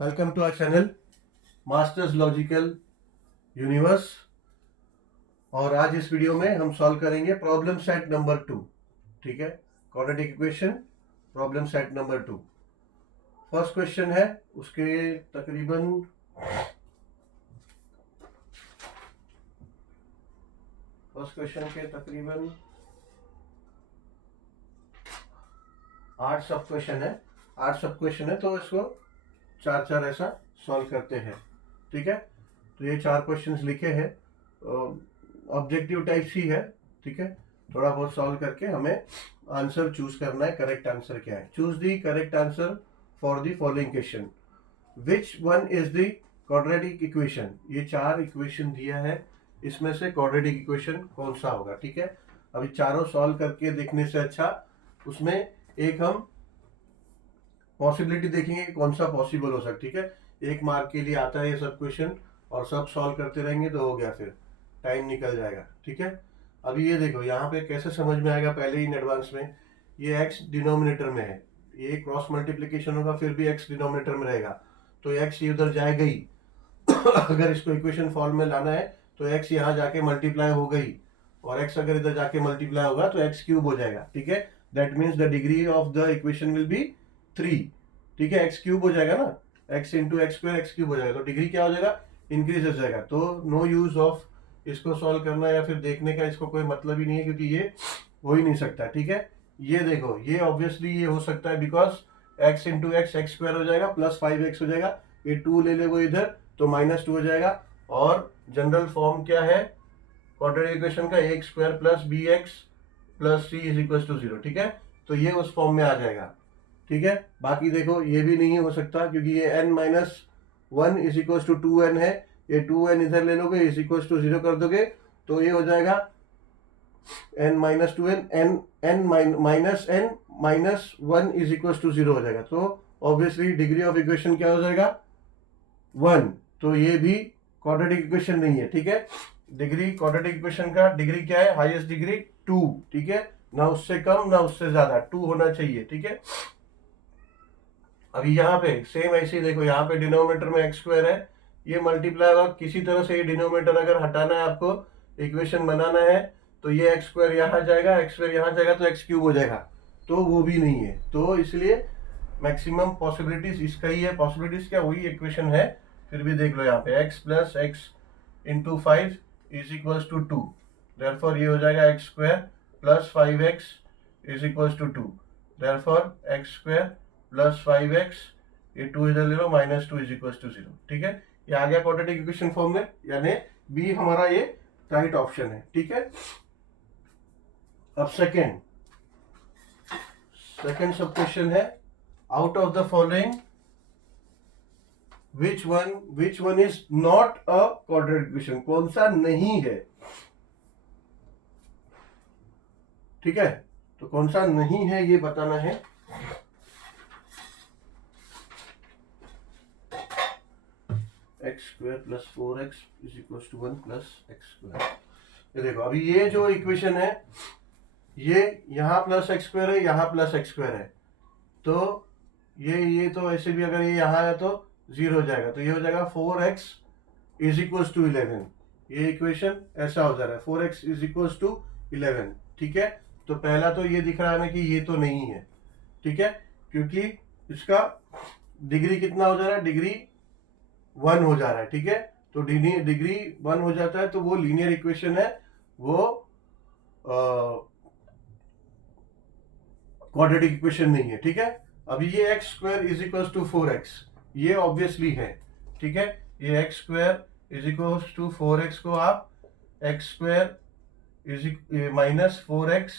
Welcome to our channel masters logical universe. और आज इस वीडियो में हम सॉल्व करेंगे प्रॉब्लम सेट नंबर 2। ठीक है, quadratic equation problem set number 2। First question है, उसके तकरीबन 8 सब क्वेश्चन है। 8 सब क्वेश्चन है, तो इसको चार चार ऐसा सॉल्व करते हैं। ठीक है, तो ये 4 क्वेश्चंस लिखे हैं, ऑब्जेक्टिव टाइप सी है। ठीक है, थोड़ा बहुत सॉल्व करके हमें आंसर चूज करना है। करेक्ट आंसर क्या है? Choose the correct answer for the following question. Which one is the quadratic equation? ये 4 इक्वेशन दिया है, इसमें से क्वाड्रेटिक इक्वेशन कौन सा होगा? ठीक है, अभी चारों सॉल्व करके देखने से अच्छा उसमें एक हम पॉसिबिलिटी देखेंगे कि कौन सा पॉसिबल हो सकता। ठीक है, एक मार्क के लिए आता है ये सब क्वेश्चन, और सब सॉल्व करते रहेंगे तो हो गया, फिर टाइम निकल जाएगा। ठीक है, अभी ये देखो यहाँ पे कैसे समझ में आएगा पहले ही इन एडवांस में। ये x डिनोमिनेटर में है, ये क्रॉस मल्टीप्लीकेशन होगा, फिर भी x डिनोमिनेटर में रहेगा, तो x ये उधर जाएगा ही। अगर इसको इक्वेशन फॉर्म में लाना है तो x यहाँ जाके मल्टीप्लाई हो गई, और x अगर इधर जाके मल्टीप्लाई होगा तो x क्यूब हो जाएगा। ठीक है, that means the degree of the equation will be 3। ठीक है, x क्यूब हो जाएगा ना, x into x square x cube हो जाएगा, तो डिग्री क्या हो जाएगा? इंक्रीज हो जाएगा। तो नो यूज ऑफ इसको सॉल्व करना या फिर देखने का, इसको कोई मतलब ही नहीं है, क्योंकि ये हो ही नहीं सकता। ठीक है, ये देखो, ये ऑब्वियसली ये हो सकता है, because x into x x square हो जाएगा, प्लस 5x हो जाएगा, ये 2 ले ले वो इधर, तो -2 हो जाएगा। और जनरल फॉर्म क्या है क्वाड्रेटिक इक्वेशन का? a square plus bx plus c is equal to 0। ठीक है, तो ये उस फॉर्म में आ जाएगा। ठीक है, बाकी देखो ये भी नहीं हो सकता, क्योंकि ये n-1 is equal to 2n है, ये 2n इधर ले लोगे, इज इक्वल टू 0 कर दोगे, तो ये हो जाएगा n-2n, n -n-1 is equal to 0 हो जाएगा। तो ऑब्वियसली डिग्री ऑफ इक्वेशन क्या हो जाएगा? 1। तो ये भी क्वाड्रेटिक इक्वेशन नहीं है। ठीक है, डिग्री क्वाड्रेटिक इक्वेशन का डिग्री क्या है? Highest degree 2। ठीक है, ना उससे कम ना उससे ज्यादा, 2 होना चाहिए। ठीक है, अभी यहाँ पे सेम ऐसे ही देखो, यहाँ पे डिनोमिनेटर में एक्स स्क्वायर है, ये मल्टीप्लाई होगा किसी तरह से। ये डिनोमिनेटर अगर हटाना है आपको, इक्वेशन बनाना है, तो ये एक्स स्क्वायर यहाँ जाएगा, एक्स स्क्वायर यहाँ जाएगा, तो एक्स क्यूब हो जाएगा, तो वो भी नहीं है। तो इसलिए मैक्सिमम पॉसिबिलिटीज इसका ही है। पॉसिबिलिटीज क्या? वही इक्वेशन है, फिर भी देख लो यहाँ पे x plus x into 5 is equal to 2, therefore ये हो जाएगा x square plus 5x is equal to 2, therefore x square plus 5x, ये 2 इधर ले लो, -2 इज इक्वल टू 0। ठीक है, ये आ गया क्वाड्रेटिक इक्वेशन फॉर्म में, यानी बी हमारा ये राइट ऑप्शन है। ठीक है, अब सेकंड सब क्वेश्चन है, out of the following which one is not a quadratic equation? कौन सा नहीं है? ठीक है, तो कौन सा नहीं है ये बताना है। X square plus 4x is equal to 1 plus x square. ये देखो, अभी ये जो इक्वेशन है, ये यहाँ प्लस एक्स स्क्वायर है, यहाँ प्लस एक्स स्क्वायर है, तो ये तो ऐसे भी अगर ये यहाँ है तो 0 हो जाएगा, तो ये हो जाएगा 4x इज इक्वल टू 11। ये इक्वेशन ऐसा हो जा रहा है, 4x इज इक्वल टू 11। ठीक है, तो पहला तो ये दिख रहा है ना कि ये तो नहीं है। ठीक है, क्योंकि इसका डिग्री कितना हो जा रहा है? डिग्री 1 हो जा रहा है। ठीक है, तो डिग्री 1 हो जाता है, तो वो लीनियर इक्वेशन है, वो क्वाड्रेटिक इक्वेशन नहीं है। ठीक है, अभी ये x square is equal to 4x, ये ऑब्वियसली है। ठीक है, ये x square is equal to 4x को आप x square is minus 4x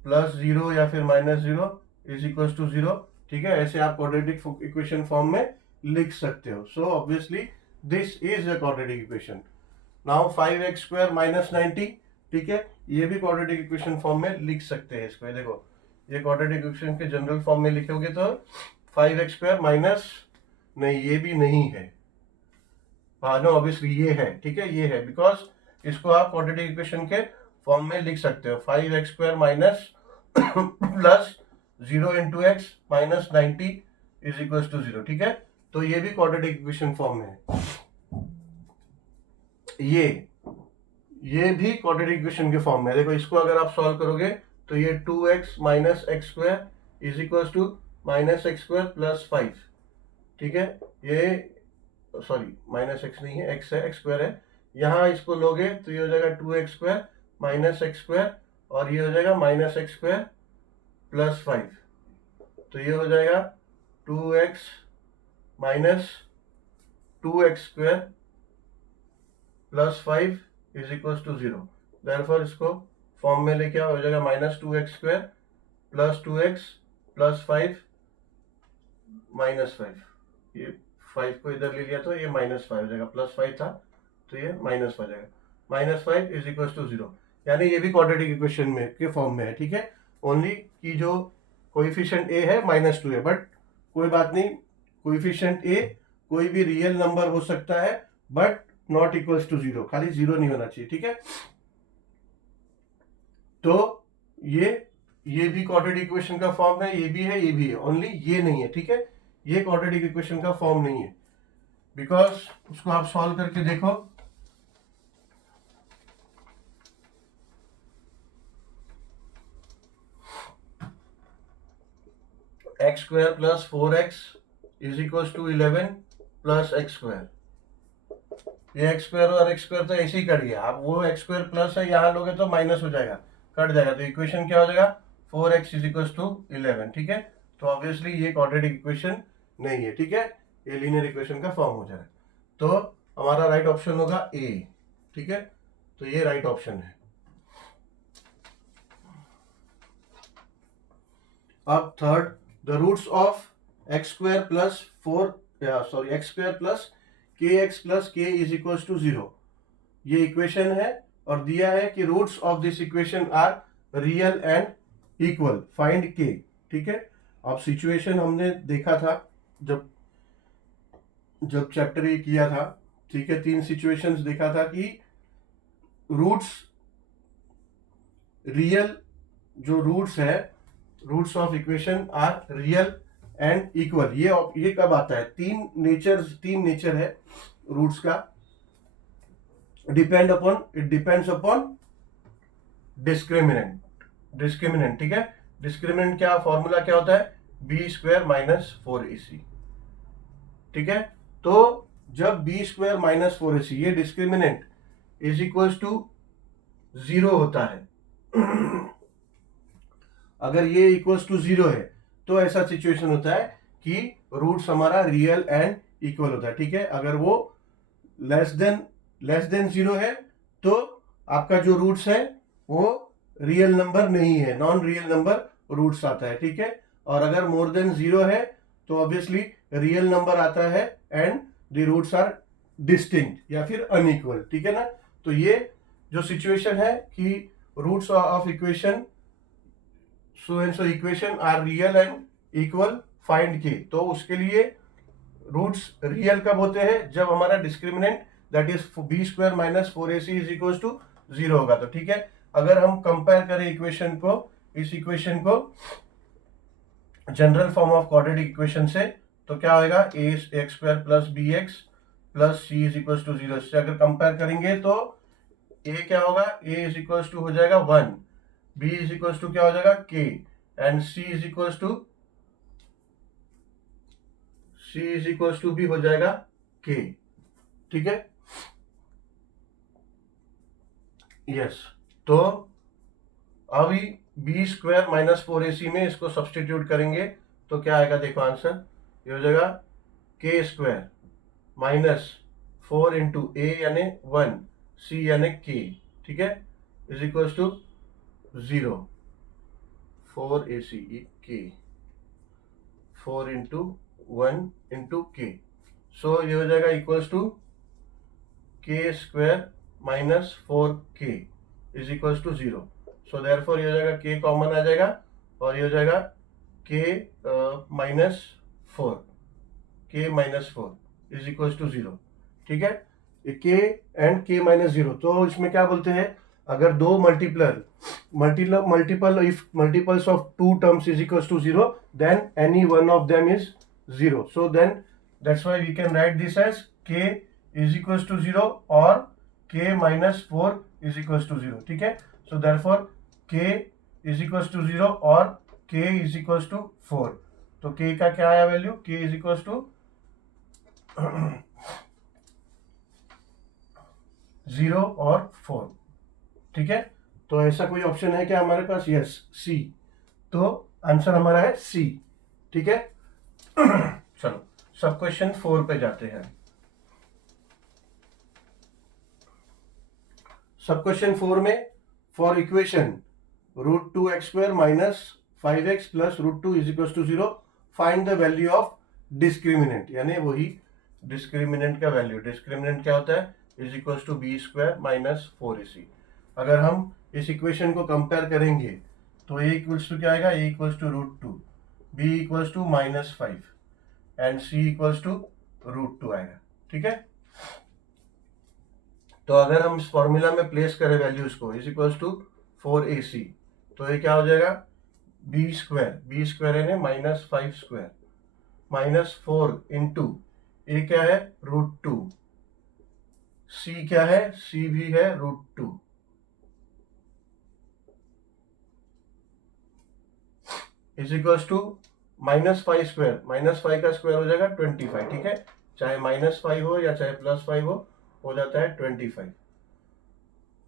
plus 0 या फिर -0 इज इक्वल टू 0। ठीक है, ऐसे आप क्वाड्रेटिक इक्वेशन फॉर्म में लिख सकते हो। So obviously this is a quadratic equation. Now 5x square minus 90, ठीक है, ये भी क्वाड्रेटिक इक्वेशन फॉर्म में लिख सकते हैं इसको। देखो, ये क्वाड्रेटिक इक्वेशन के जनरल फॉर्म में लिखोगे तो 5x स्क्वायर माइनस, नहीं ये भी नहीं है, हाँ नो ऑब्वियसली ये है। ठीक है, ये है, बिकॉज इसको आप क्वाड्रेटिक इक्वेशन के फॉर्म में लिख सकते हो। 5x square minus plus 0 into x minus 90 is equal to 0। ठीक है, तो ये भी क्वाड्रेटिक इक्वेशन फॉर्म में है। ये भी क्वाड्रेटिक इक्वेशन के फॉर्म में है। देखो इसको अगर आप सॉल्व करोगे तो ये 2x minus x square is equal to minus x square plus 5, ठीक है। ये सॉरी माइनस एक्स नहीं है, एक्स है, एक्स स्क्वायर है। यहाँ इसको लोगे तो ये हो जाएगा 2x square minus x square और ये हो जाएगा माइनस एक्स स्क्वायर प्लस 5। तो ये हो जाएगा 2x minus 2x square plus 5 is equal to 0। Therefore इसको फॉर्म में लेके आओ, हो जाएगा minus 2x square plus 2x plus 5 minus 5। ये 5 को इधर ले लिया तो ये माइनस 5 हो जाएगा, प्लस 5 था तो ये माइनस 5 हो जाएगा। माइनस 5 इज इक्वल टू 0, यानी ये भी क्वाड्रेटिक इक्वेशन में के फॉर्म में है, ठीक है। ओनली कि जो कोएफिशिएंट a है -2 है, बट कोई बात नहीं, कोएफिशिएंट a कोई भी रियल नंबर हो सकता है बट नॉट इक्वल्स टू 0, खाली 0 नहीं होना चाहिए, ठीक है। तो ये भी क्वाड्रेटिक इक्वेशन का फॉर्म है, ये भी है, ये भी है, ओनली ये नहीं है, ठीक है। ये क्वाड्रेटिक इक्वेशन का फॉर्म नहीं है, बिकॉज उसको आप सॉल्व करके देखो। X square plus 4x is equal to 11 plus x square. ये एक्स स्क्वायर और एक्स स्क्वायर तो ऐसे ही कट गया, अब वो एक्स स्क्वायर प्लस है, यहाँ लोगे तो माइनस हो जाएगा, कट जाएगा, तो इक्वेशन क्या हो जाएगा 4x इज इक्वल टू 11, ठीक है। तो ऑब्वियसली ये क्वाड्रेटिक इक्वेशन नहीं है, ठीक है, ये लीनियर इक्वेशन का फॉर्म हो जाएगा। तो हमारा राइट ऑप्शन होगा ए, ठीक है। तो ये राइट ऑप्शन है। अब third, the roots of x square plus 4 x square plus k x plus k is equal to 0। ये इक्वेशन है और दिया है कि roots of this equation are real and equal, find k, ठीक है। अब सिचुएशन हमने देखा था जब चैप्टर ये किया था, ठीक है, 3 सिचुएशंस देखा था कि रूट्स रियल, जो रूट्स है, roots of equation are real and equal. ये कब आता है, तीन नेचर है रूट्स का, इट डिपेंड्स अपॉन डिस्क्रिमिनेंट, ठीक है। डिस्क्रिमिनेंट क्या फॉर्मूला क्या होता है, बी स्क्वायर माइनस 4ac, ठीक है। तो जब बी स्क्वायर माइनस 4ac ये डिस्क्रिमिनेंट इज इक्वल टू 0 होता है अगर ये इक्वल्स टू 0 है तो ऐसा सिचुएशन होता है कि रूट्स हमारा रियल एंड इक्वल होता है, ठीक है। अगर वो लेस देन 0 है तो आपका जो रूट्स है वो रियल नंबर नहीं है, नॉन रियल नंबर रूट्स आता है, ठीक है। और अगर मोर देन 0 है तो ऑब्वियसली रियल नंबर आता है and the roots are distinct या फिर अनइक्वल, ठीक है ना। तो ये जो सिचुएशन है कि roots of equation so and so equation are real and equal, find k, तो उसके लिए रूट्स रियल कब होते हैं, जब हमारा discriminant that is b square minus 4ac is equal to 0 होगा, तो ठीक है। अगर हम कंपेयर करें इक्वेशन को, इस इक्वेशन को general form of quadratic equation से, तो क्या होगा, A X square plus B X plus C is equal to 0 से अगर कंपेयर करेंगे तो ए क्या होगा, ए इज इक्वल टू हो जाएगा 1, बी इज इक्वल टू क्या हो जाएगा k, and c is equal to भी हो जाएगा के, ठीक है। यस, तो अभी बी स्क्वायर माइनस 4ac में इसको सब्सटीट्यूट करेंगे तो क्या आएगा, देखो आंसर ये हो जाएगा के स्क्वायर माइनस 4 इंटू ए यानी 1, सी यानी के, ठीक है, इज इक्वल टू 0, 4ac के, 4 इंटू 1 इंटू के, सो ये हो जाएगा equals to k square minus 4k is equals to 0। So therefore ये हो जाएगा के कॉमन आ जाएगा और ये हो जाएगा के माइनस 4 इज इक्वल्स टू 0, ठीक है। के एंड के माइनस 0, तो इसमें क्या बोलते हैं, अगर दो multiples of two terms is equals to 0 then any one of them is 0, so then that's why we can write this as k is equal to 0 और k minus 4 is equal to 0, ठीक है। So therefore k is equal to 0 और k is equal to 4, तो k का क्या आया value, k is equal to 0 और 4, ठीक है। तो ऐसा कोई ऑप्शन है क्या हमारे पास, यस सी, तो आंसर हमारा है सी, ठीक है। चलो सब क्वेश्चन 4 पे जाते हैं। सब क्वेश्चन 4 में for equation √2x² minus 5x plus √2 is equal to 0 find the value of discriminant, यानी वही डिस्क्रिमिनेंट का वैल्यू। डिस्क्रिमिनेंट क्या होता है, is equal to b² minus 4ac। अगर हम इस इक्वेशन को कंपेयर करेंगे तो a इक्वल्स टू क्या आएगा, a equals to √2, b equals to -5 and c equals to √2 आएगा, ठीक है। तो अगर हम इस फॉर्मूला में प्लेस करें वैल्यूज को, इज इक्वल्स टू 4ac, तो ये क्या हो जाएगा, b² यानी -5² -4 इंटू ए क्या है √2, c क्या है, c भी है √2, इज इक्वल्स टू -5² -5 का स्क्वायर हो जाएगा 25, ठीक है। चाहे -5 हो या चाहे +5 हो जाता है 25।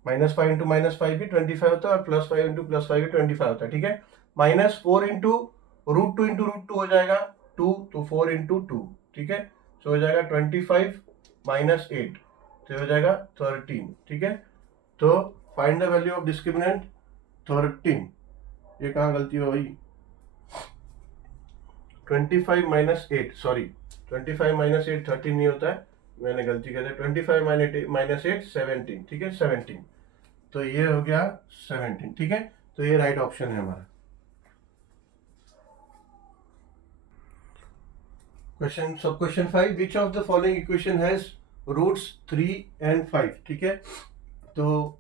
-5 इंटू -5 भी 25 होता है और +5 इंटू +5 भी 25 होता है, ठीक है। -4 इंटू √2 हो जाएगा 2, तो 4 इंटू 2, ठीक है। तो हो जाएगा 25 माइनस 8, तो हो जाएगा 13, ठीक है। तो find the value of discriminant 13, ये कहाँ गलती हो गई, 25 माइनस 8, सॉरी 25 माइनस 8 13 नहीं होता है, मैंने गलती कर दी, 25 माइनस 8 17, ठीक है 17, तो ये हो गया 17, ठीक है। तो ये राइट ऑप्शन है हमारा। Question sub question 5, which of the following equation has roots 3 and 5, ठीक है। तो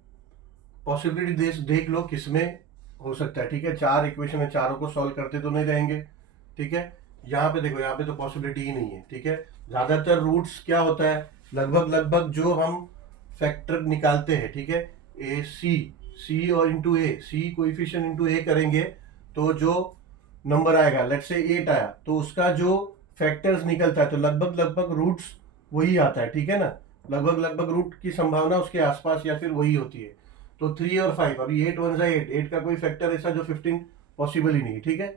पॉसिबिलिटी देख लो किसमें हो सकता है, ठीक है। 4 इक्वेशन है, चारों को सॉल्व करते तो नहीं रहेंगे, ठीक है। यहाँ पे देखो, यहाँ पे तो पॉसिबिलिटी ही नहीं है, ठीक है। ज्यादातर रूट्स क्या होता है, लगभग जो हम फैक्टर निकालते हैं, ठीक है, ए सी और इंटू ए, सी कोएफिशिएंट इंटू ए करेंगे तो जो नंबर आएगा, लेट्स से 8 आया, तो उसका जो फैक्टर्स निकलता है तो लगभग रूट्स वही आता है, ठीक है ना। लगभग रूट की संभावना उसके आसपास या फिर वही होती है। तो 3 और 5, अभी 8 1 जा 8 का कोई फैक्टर ऐसा जो 15 पॉसिबल ही नहीं, ठीक है।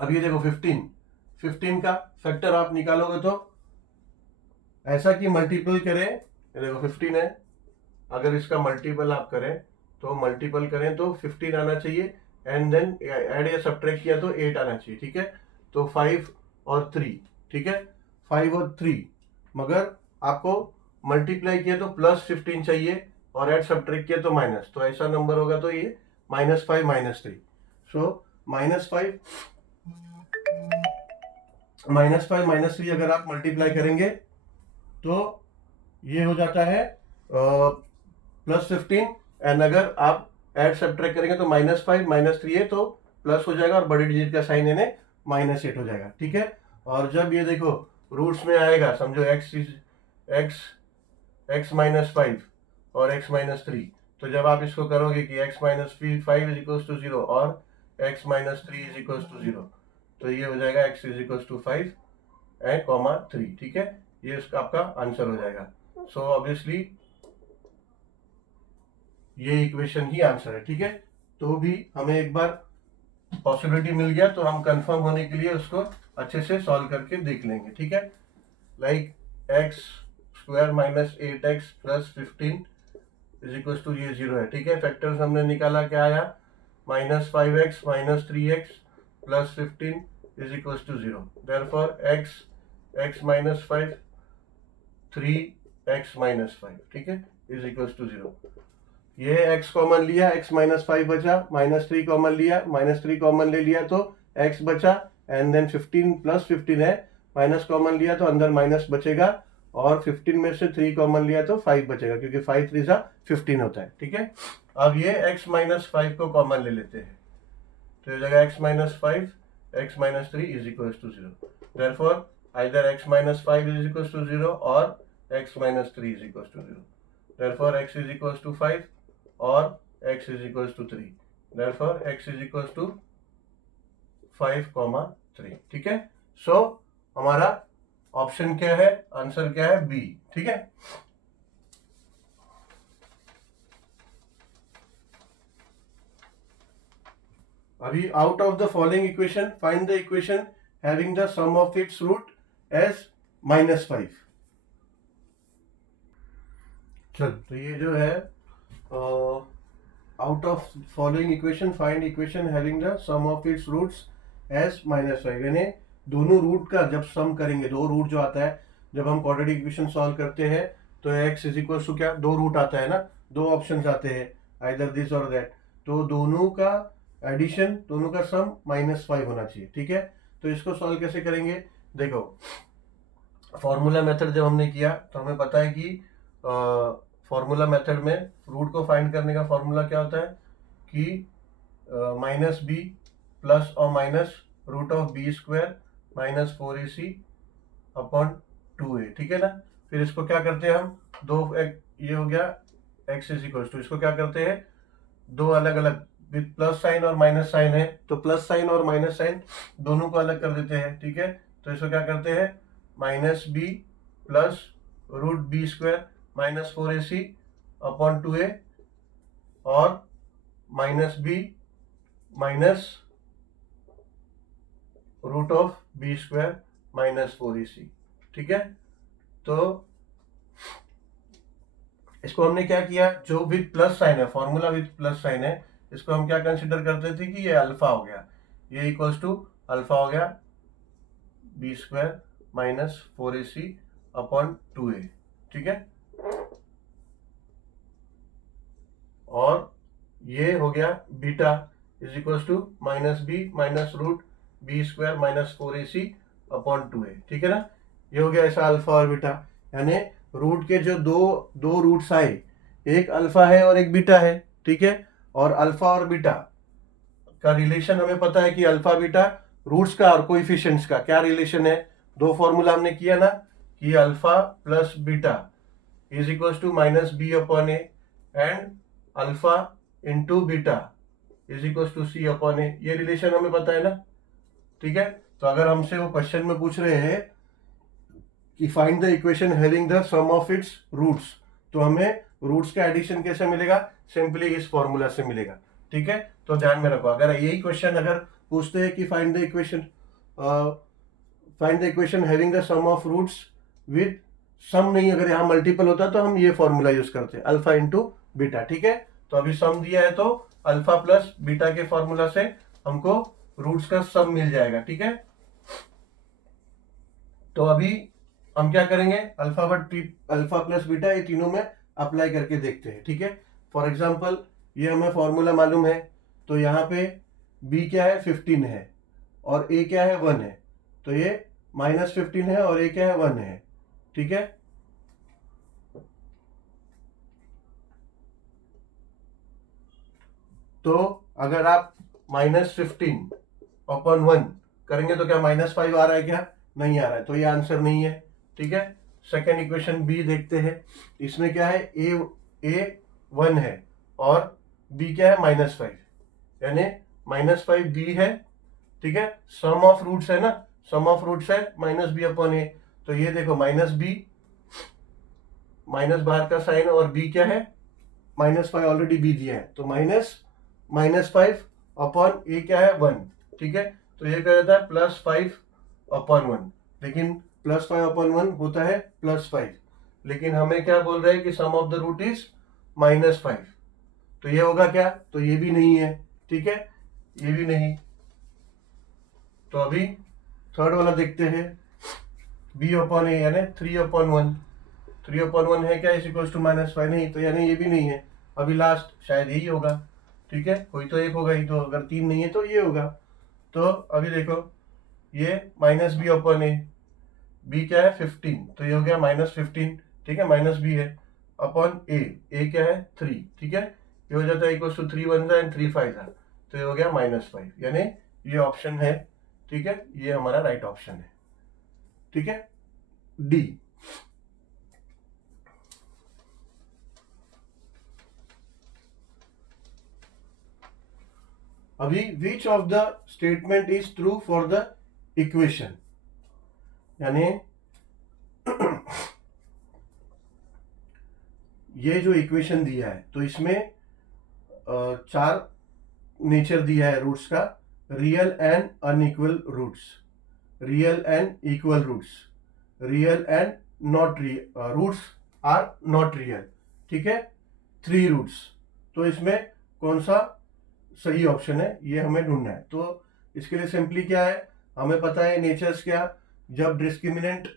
अब ये देखो 15 का फैक्टर आप निकालोगे तो ऐसा कि मल्टीपल करें, ये देखो 15 है, अगर इसका मल्टीपल आप करें तो मल्टीपल करें तो 15 आना चाहिए, एंड देन ऐड या सब्ट्रैक्ट किया तो 8 आना चाहिए, ठीक है। तो 5 और 3, ठीक है, 5 और 3, मगर आपको मल्टीप्लाई किया तो +15 चाहिए और ऐड सब्ट्रैक्ट किया तो माइनस, तो ऐसा नंबर होगा तो ये -5 -3, सो -5 -3 अगर आप मल्टीप्लाई करेंगे तो ये हो जाता है +15, एंड अगर आप ऐड सब्ट्रैक्ट करेंगे तो -5 -3 है तो प्लस हो जाएगा और बड़े डिजिट का साइन यानी -8 हो जाएगा, ठीक है। और जब ये देखो रूट्स में आएगा, समझो x -5 और x -3, तो जब आप इसको करोगे कि x -5 इज इक्वल टू 0 और x -3 इज इक्वल टू 0, तो ये हो जाएगा x is equal to 5 and comma 3, ठीक है। ये उसका आपका आंसर हो जाएगा। सो ऑब्वियसली ये इक्वेशन ही आंसर है, ठीक है। तो भी हमें एक बार पॉसिबिलिटी मिल गया तो हम कंफर्म होने के लिए उसको अच्छे से सॉल्व करके देख लेंगे, ठीक है। Like x² minus 8x plus 15 is equal to ये 0 है, ठीक है। फैक्टर्स हमने निकाला, क्या आया, -5x -3x plus 15 is equal to 0, therefore x minus 5 3x minus 5, ठीक है, इज इक्वल टू 0। ये x कॉमन लिया, x -5 बचा, -3 कॉमन लिया, -3 कॉमन ले लिया तो x बचा, एंड देन 15 प्लस 15 है, माइनस कॉमन लिया तो अंदर माइनस बचेगा, और 15 में से 3 कॉमन लिया तो 5 बचेगा, क्योंकि 5 3 सा 15 होता है, ठीक है। अब ये x -5 को कॉमन ले लेते हैं, तो ये जगह x -5 x -3 is equal to 0, therefore either x minus 5 is equals to 0 or x minus 3 is equals to 0. Therefore x is equals to 5 or x is equals to 3. Therefore x is equals to 5, 3. ठीक है. सो हमारा option क्या है, answer क्या है, B. ठीक है. अभी out of the following equation find the equation having the sum of its root as -5. चल, तो ये जो है out of following equation find equation having the sum of its roots as -5. यानी दोनों रूट का जब सम करेंगे, दो रूट जो आता है जब हम क्वाड्रेटिक इक्वेशन सॉल्व करते हैं तो x इज इक्वल टू क्या, दो रूट आता है ना, दो ऑप्शंस आते हैं, आइदर दिस और दैट. तो दोनों का एडिशन, दोनों का सम -5 होना चाहिए. ठीक है. तो इसको सॉल्व कैसे करेंगे, देखो फॉर्मूला मेथड जब हमने किया तो हमें पता है कि फॉर्मूला मेथड में रूट को फाइंड करने का फॉर्मूला क्या होता है कि -b प्लस और minus root of B square minus 4ac upon 2a. ठीक है ना. फिर इसको क्या करते हैं हम, ये हो गया x इज इक्वल टू, इसको क्या करते हैं, दो अलग अलग विद प्लस साइन और माइनस साइन है तो प्लस साइन और माइनस साइन दोनों को अलग कर देते हैं. ठीक है. तो इसको क्या करते हैं, -b plus root B square minus 4ac upon 2a और -b minus root of B square minus 4ac. ठीक है. तो इसको हमने क्या किया, जो विद प्लस साइन है, फॉर्मूला विद प्लस साइन है, इसको हम क्या कंसीडर करते थे कि ये अल्फा हो गया, ये इक्वल्स टू अल्फा हो गया B square minus 4ac upon 2a. ठीक है. और ये हो गया beta is equals to -b minus root B square minus 4ac upon 2a. ठीक है ना. ये हो गया ऐसा अल्फा और बीटा. यानी रूट के जो दो रूट्स आए, एक अल्फा है और एक बीटा है. ठीक है. और अल्फा और बीटा का रिलेशन हमें पता है कि अल्फा बीटा रूट्स का और कोएफिशिएंट्स का क्या रिलेशन है. दो फॉर्मूला हमने किया ना कि alpha plus beta is equals to -b upon a and alpha into beta is equals to c upon a. ये रिलेशन हमें पता है ना. ठीक है. तो अगर हमसे वो क्वेश्चन में पूछ रहे हैं कि find the equation having the sum of its roots, तो हमें रूट्स का एडिशन कैसे मिलेगा, सिंपली इस फॉर्मूला से मिलेगा. ठीक है. तो ध्यान में रखो, अगर यही क्वेश्चन अगर पूछते हैं कि find the equation having the sum of roots with sum नहीं, अगर यहाँ मल्टीपल होता तो हम ये फॉर्मूला यूज करते हैं, अल्फा इंटू बीटा. ठीक है. तो अभी सम दिया है तो अल्फा प्लस बीटा के फॉर्मूला से हमको रूट्स का सम मिल जाएगा. ठीक है. तो अभी हम क्या करेंगे, अल्फा प्लस बीटा ये तीनों में अप्लाई करके देखते हैं. ठीक है. फॉर एग्जांपल ये हमें फॉर्मूला मालूम है, तो यहाँ पे b क्या है, 15 है और a क्या है, 1 है. तो ये -15 है और a क्या है, 1 है. ठीक है. तो अगर आप -15 अपॉन 1 करेंगे तो क्या -5 आ रहा है, क्या नहीं आ रहा है, तो ये आंसर नहीं है. ठीक है. सेकेंड इक्वेशन बी देखते हैं. इसमें क्या है, a 1 है और b क्या है, -5, यानी -5 b है. ठीक है. सम ऑफ रूट्स है ना, सम ऑफ रूट्स है -b अपॉन a. तो ये देखो -b माइनस बाहर का साइन और b क्या है, -5 ऑलरेडी b दिया है, तो -5 अपॉन a क्या है, 1. ठीक है. तो ये क्या रहता है, +5 अपॉन 1. लेकिन +5 अपॉन 1 होता है +5, लेकिन हमें क्या बोल रहे हैं कि सम ऑफ द रूट इज -5. तो ये होगा क्या, तो ये भी नहीं है. ठीक है. ये भी नहीं. तो अभी थर्ड वाला देखते हैं, b अपॉन a यानी 3 अपॉन 1. 3 अपॉन 1 है क्या, इज इक्वल टू -5, नहीं, तो यानी ये भी नहीं है. अभी लास्ट शायद यही होगा. ठीक है. कोई तो एक होगा ही, तो अगर 3 नहीं है तो ये होगा. तो अभी देखो ये -b अपॉन a, b क्या है, 15, तो ये हो गया -15. ठीक है. -b है अपॉन a क्या है, 3. ठीक है. ये हो जाता है इक्वल टू 3 1 एंड 3 5 था, तो ये हो गया -5, यानी ये ऑप्शन है. ठीक है. ये हमारा राइट ऑप्शन है. ठीक है, डी। अभी विच of the statement is true for the equation, यानी ये जो इक्वेशन दिया है तो इसमें चार नेचर दिया है रूट्स का, real and unequal roots, real and equal roots, real and not real, roots are not real, ठीक है, 3 रूट्स। तो इसमें कौन सा सही ऑप्शन है ये हमें ढूंढना है। तो इसके लिए सिंपली क्या है, हमें पता है नेचर्स क्या, जब डिस्क्रिमिनेंट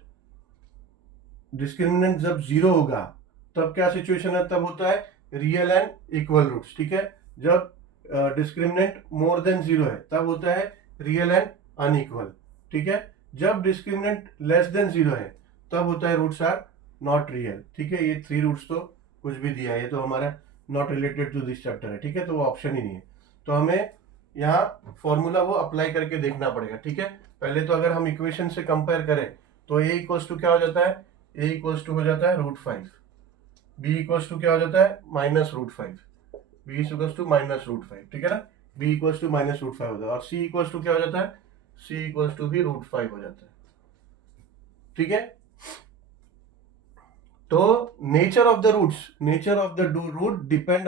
जब 0 होगा तब क्या सिचुएशन है, तब होता है रियल एंड इक्वल रूट्स, ठीक है। जब डिस्क्रिमिनेंट मोर देन 0 है तब होता है रियल एंड अनइक्वल, ठीक है। जब डिस्क्रिमिनेंट लेस देन 0 है तब होता है रूट्स आर नॉट रियल, ठीक है। ये 3 रूट्स तो कुछ भी दिया है, ये तो हमारा not related to this chapter है, ठीक है, तो वो ऑप्शन ही नहीं है। तो हमें यहाँ फॉर्मूला वो अप्लाई करके देखना पड़ेगा, ठीक है। पहले तो अगर हम इक्वेशन से कंपेयर करें तो ए इक्वल्स टू क्या हो जाता है, ए इक्वल्स टू हो जाता है √5, बी इक्वल्स टू क्या हो जाता है -√5, बी इक्वल्स टू -√5, ठीक है ना, बी इक्वल्स टू -√5 होता है, और सी इक्वल्स टू क्या हो जाता है, सी इक्वल्स टू भी √5 हो जाता है, ठीक है। तो nature of the root depend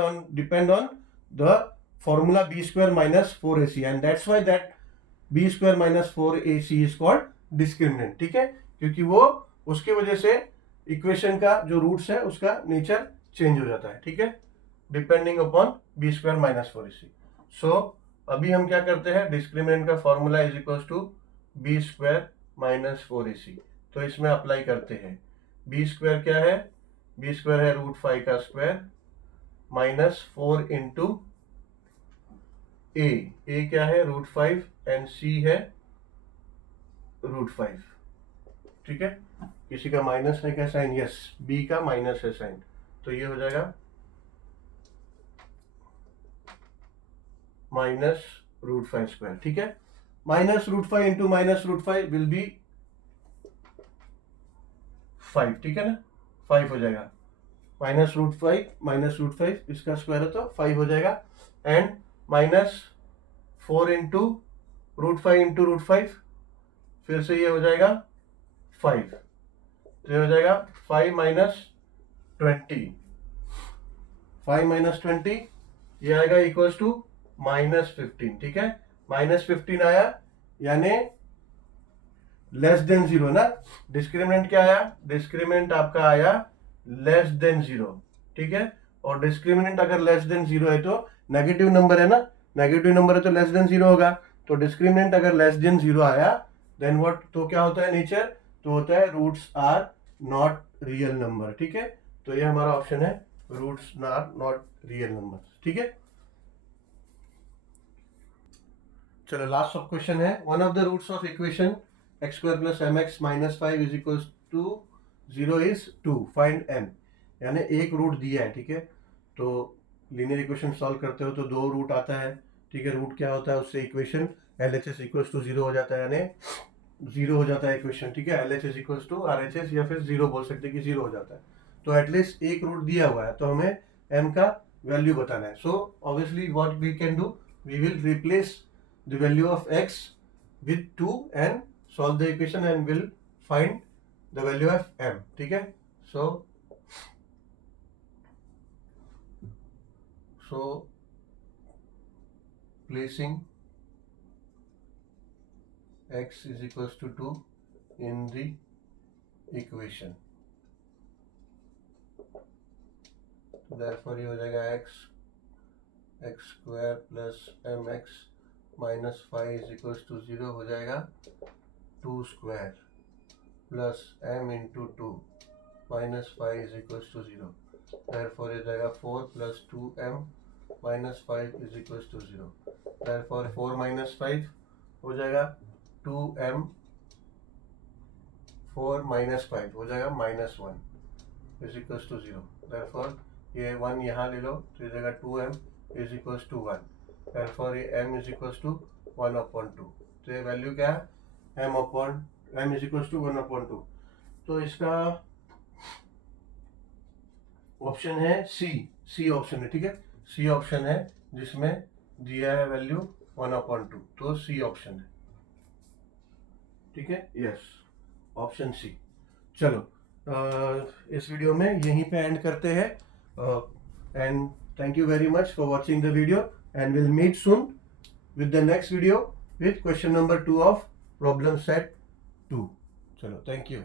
on the formula b² - 4ac, and that's why that b² - 4ac is called discriminant, ठीक है, क्योंकि वो उसके वजह से इक्वेशन का जो रूट्स है उसका नेचर चेंज हो जाता है, ठीक है, डिपेंडिंग अपॉन b² - 4ac। सो अभी हम क्या करते हैं, डिस्क्रिमिनेंट का formula is equal to b² - 4ac, तो इसमें अप्लाई करते हैं। b² क्या है, b² है √5 का स्क्वायर माइनस 4 इंटू ए क्या है √5 एंड सी है √5, ठीक है। किसी का माइनस है क्या साइन, यस, बी का माइनस है साइन, तो ये हो जाएगा -√5², ठीक है। -√5 इंटू -√5 विल बी 5, ठीक है ना, 5 हो जाएगा, -√5 इसका स्क्वायर है तो 5 हो जाएगा, एंड -4 इंटू √5 इंटू √5, फिर से ये हो जाएगा 5, तो ये हो जाएगा 5 - 20, 5 - 20 ये आएगा इक्वल्स टू -15, ठीक है। -15 आया यानी लेस देन 0 ना, डिस्क्रिमिनेंट क्या आया, डिस्क्रिमिनेंट आपका आया लेस देन 0, ठीक है। और डिस्क्रिमिनेंट अगर लेस देन 0 है तो नेगेटिव नंबर है ना, नेगेटिव नंबर है तो लेस देन 0 होगा, तो डिस्क्रिमिनेंट अगर लेस देन 0 आया देन व्हाट, तो क्या होता है नेचर, तो होता है roots are not real number, ठीक है। तो ये हमारा ऑप्शन है, roots are not real number, ठीक है। चलो लास्ट सब क्वेश्चन है, one of the roots of equation x² + mx - 5 = 0 is 2, find m, यानी एक रूट दिया है, ठीक है। तो लीनियर इक्वेशन सॉल्व करते हो तो 2 रूट आता है, ठीक है। रूट क्या होता है, उससे इक्वेशन LHS = 0 हो जाता है, यानी 0 हो जाता है इक्वेशन, ठीक है। LHS = RHS, या फिर 0 बोल सकते हैं कि 0 हो जाता है। तो एटलीस्ट एक रूट दिया हुआ है तो हमें m का वैल्यू बताना है। So obviously what we can do, we will replace the value of x with 2 and solve the equation and will find the value of m, ठीक है। so placing x is equals to 2 in the equation, therefore ये हो जाएगा x² + mx - 5 = 0 हो जाएगा 2² plus m into 2 - 5 = 0, therefore ये जाएगा 4 + 2m - 5 = 0, therefore 4 - 5 हो जाएगा 2m, 4 - 5 हो जाएगा -1 = 0, therefore ये 1 यहाँ ले लो तो ये जाएगा 2m = 1, therefore ये m = 1/2, तो ये वैल्यू क्या है, m/2 m is equal to 1/2। तो इसका ऑप्शन है सी ऑप्शन है, ठीक है, सी ऑप्शन है जिसमें दिया है वैल्यू 1/2, तो सी ऑप्शन है, ठीक है, यस, ऑप्शन सी। चलो इस वीडियो में यहीं पे एंड करते हैं, and thank you very much for watching the video, and will meet soon with the next video with question number 2 of problem set 2. चलो, thank you.